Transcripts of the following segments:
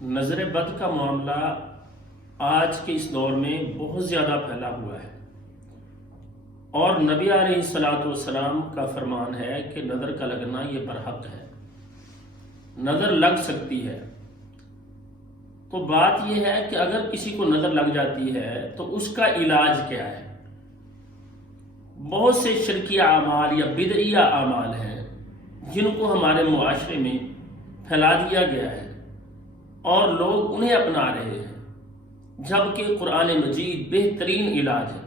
نظر بد کا معاملہ آج کے اس دور میں بہت زیادہ پھیلا ہوا ہے، اور نبی علیہ الصلوۃ والسلام کا فرمان ہے کہ نظر کا لگنا یہ برحق ہے، نظر لگ سکتی ہے۔ تو بات یہ ہے کہ اگر کسی کو نظر لگ جاتی ہے تو اس کا علاج کیا ہے؟ بہت سے شرکی اعمال یا بدعی اعمال ہیں جن کو ہمارے معاشرے میں پھیلا دیا گیا ہے اور لوگ انہیں اپنا رہے ہیں، جبکہ قرآن مجید بہترین علاج ہے۔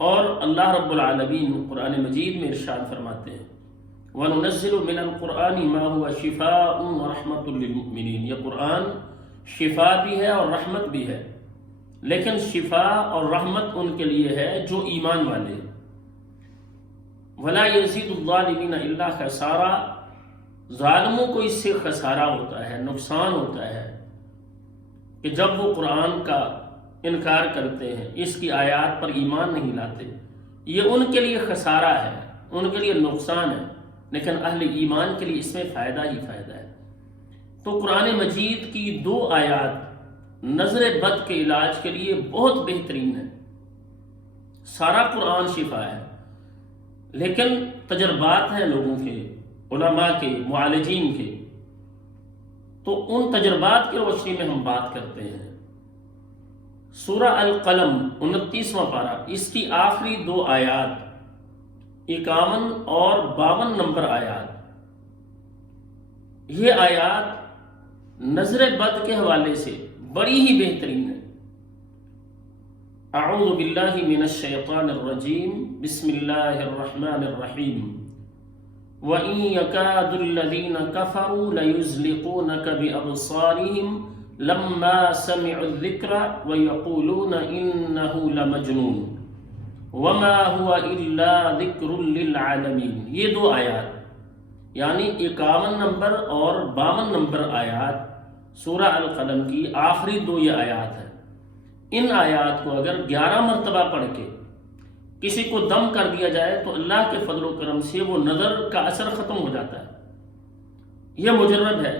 اور اللہ رب العالمین قرآن مجید میں ارشاد فرماتے ہیں وَنُنَزِّلُ مِنَ الْقُرْآنِ مَا هُوَ شِفَاءٌ وَرَحْمَةٌ لِّلْمُؤْمِنِينَ، یہ قرآن شفا بھی ہے اور رحمت بھی ہے، لیکن شفا اور رحمت ان کے لیے ہے جو ایمان والے۔ وَلَا يَزِيدُ الظَّالِمِينَ إِلَّا خَسَارًا، ظالموں کو اس سے خسارہ ہوتا ہے، نقصان ہوتا ہے کہ جب وہ قرآن کا انکار کرتے ہیں، اس کی آیات پر ایمان نہیں لاتے، یہ ان کے لیے خسارہ ہے، ان کے لیے نقصان ہے، لیکن اہل ایمان کے لیے اس میں فائدہ ہی فائدہ ہے۔ تو قرآن مجید کی 2 آیات نظر بد کے علاج کے لیے بہت بہترین ہے۔ سارا قرآن شفا ہے، لیکن تجربات ہیں لوگوں کے، علماء کے، معالجین کے، تو ان تجربات کی روشنی میں ہم بات کرتے ہیں۔ سورہ القلم 29واں پارہ، اس کی آخری 2 آیات 51 اور 52 نمبر آیات، یہ آیات نظر بد کے حوالے سے بڑی ہی بہترین ہے۔ اعوذ باللہ من الشیطان الرجیم، بسم اللہ الرحمن الرحیم، وَإِن يَكَادُ الَّذِينَ كَفَرُوا لَيُزْلِقُونَكَ بِأَبْصَارِهِمْ لَمَّا سَمِعُوا الذِّكْرَ وَيَقُولُونَ إِنَّهُ لَمَجْنُونٌ وَمَا هُوَ إِلَّا ذِكْرٌ لِّلْعَالَمِينَ، یہ 2 آیات یعنی 51 نمبر اور 52 نمبر آیات سورہ القلم کی آخری 2 یہ آیات ہیں۔ ان آیات کو اگر 11 مرتبہ پڑھ کے کسی کو دم کر دیا جائے تو اللہ کے فضل و کرم سے وہ نظر کا اثر ختم ہو جاتا ہے۔ یہ مجرب ہے،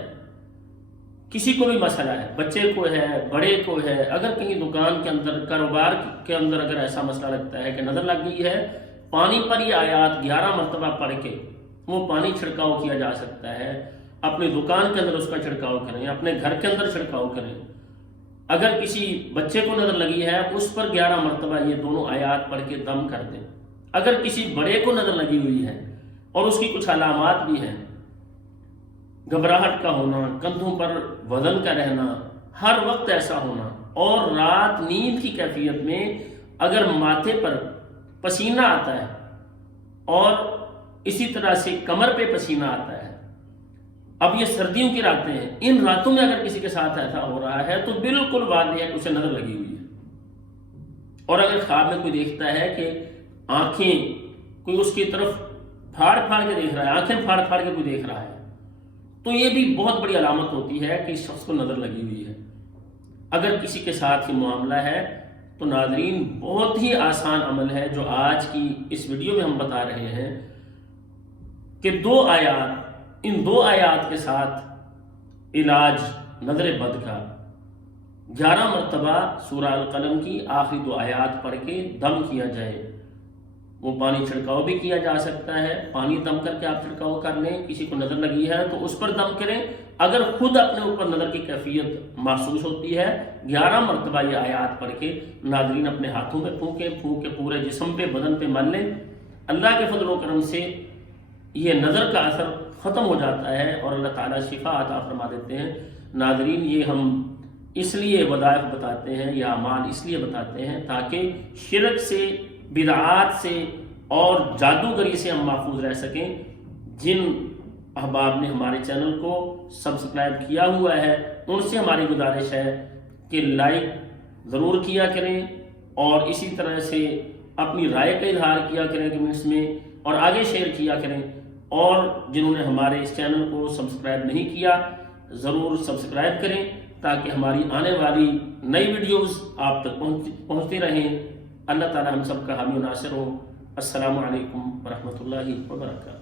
کسی کو بھی مسئلہ ہے، بچے کو ہے، بڑے کو ہے، اگر کہیں دکان کے اندر، کاروبار کے اندر اگر ایسا مسئلہ لگتا ہے کہ نظر لگ گئی ہے، پانی پر یہ آیات 11 مرتبہ پڑھ کے وہ پانی چھڑکاؤ کیا جا سکتا ہے۔ اپنی دکان کے اندر اس کا چھڑکاؤ کریں، اپنے گھر کے اندر چھڑکاؤ کریں۔ اگر کسی بچے کو نظر لگی ہے اس پر 11 مرتبہ یہ دونوں آیات پڑھ کے دم کر دیں۔ اگر کسی بڑے کو نظر لگی ہوئی ہے اور اس کی کچھ علامات بھی ہیں، گھبراہٹ کا ہونا، کندھوں پر وزن کا رہنا، ہر وقت ایسا ہونا، اور رات نیند کی کیفیت میں اگر ماتھے پر پسینہ آتا ہے اور اسی طرح سے کمر پہ پسینہ آتا ہے، اب یہ سردیوں کی راتیں ہیں، ان راتوں میں اگر کسی کے ساتھ ایسا ہو رہا ہے تو بالکل واضح ہے کہ اسے نظر لگی ہوئی ہے۔ اور اگر خواب میں کوئی دیکھتا ہے کہ آنکھیں کوئی اس کی طرف پھاڑ پھاڑ کے دیکھ رہا ہے، آنکھیں پھاڑ پھاڑ کے کوئی دیکھ رہا ہے، تو یہ بھی بہت بڑی علامت ہوتی ہے کہ اس شخص کو نظر لگی ہوئی ہے۔ اگر کسی کے ساتھ یہ معاملہ ہے تو ناظرین بہت ہی آسان عمل ہے جو آج کی اس ویڈیو میں ہم بتا رہے ہیں کہ 2 آیات، ان 2 آیات کے ساتھ علاج نظر بد کا 11 مرتبہ سورہ القلم کی آخری 2 آیات پڑھ کے دم کیا جائے۔ وہ پانی چھڑکاؤ بھی کیا جا سکتا ہے، پانی دم کر کے آپ چھڑکاؤ کر لیں، کسی کو نظر لگی ہے تو اس پر دم کریں۔ اگر خود اپنے اوپر نظر کی کیفیت محسوس ہوتی ہے، 11 مرتبہ یہ آیات پڑھ کے ناظرین اپنے ہاتھوں میں پھونکے پورے جسم پہ، بدن پہ مل لیں۔ اللہ کے فضل و کرم سے یہ نظر کا اثر ختم ہو جاتا ہے اور اللہ تعالیٰ شفا عطا فرما دیتے ہیں۔ ناظرین یہ ہم اس لیے وظائف بتاتے ہیں، یہ اعمال اس لیے بتاتے ہیں تاکہ شرک سے، بدعات سے اور جادوگری سے ہم محفوظ رہ سکیں۔ جن احباب نے ہمارے چینل کو سبسکرائب کیا ہوا ہے ان سے ہماری گزارش ہے کہ لائک ضرور کیا کریں اور اسی طرح سے اپنی رائے کا اظہار کیا کریں کمنٹس میں، اور آگے شیئر کیا کریں۔ اور جنہوں نے ہمارے اس چینل کو سبسکرائب نہیں کیا ضرور سبسکرائب کریں تاکہ ہماری آنے والی نئی ویڈیوز آپ تک پہنچتی رہیں۔ اللہ تعالی ہم سب کا حامی و ناصر ہو۔ السلام علیکم ورحمۃ اللہ وبرکاتہ۔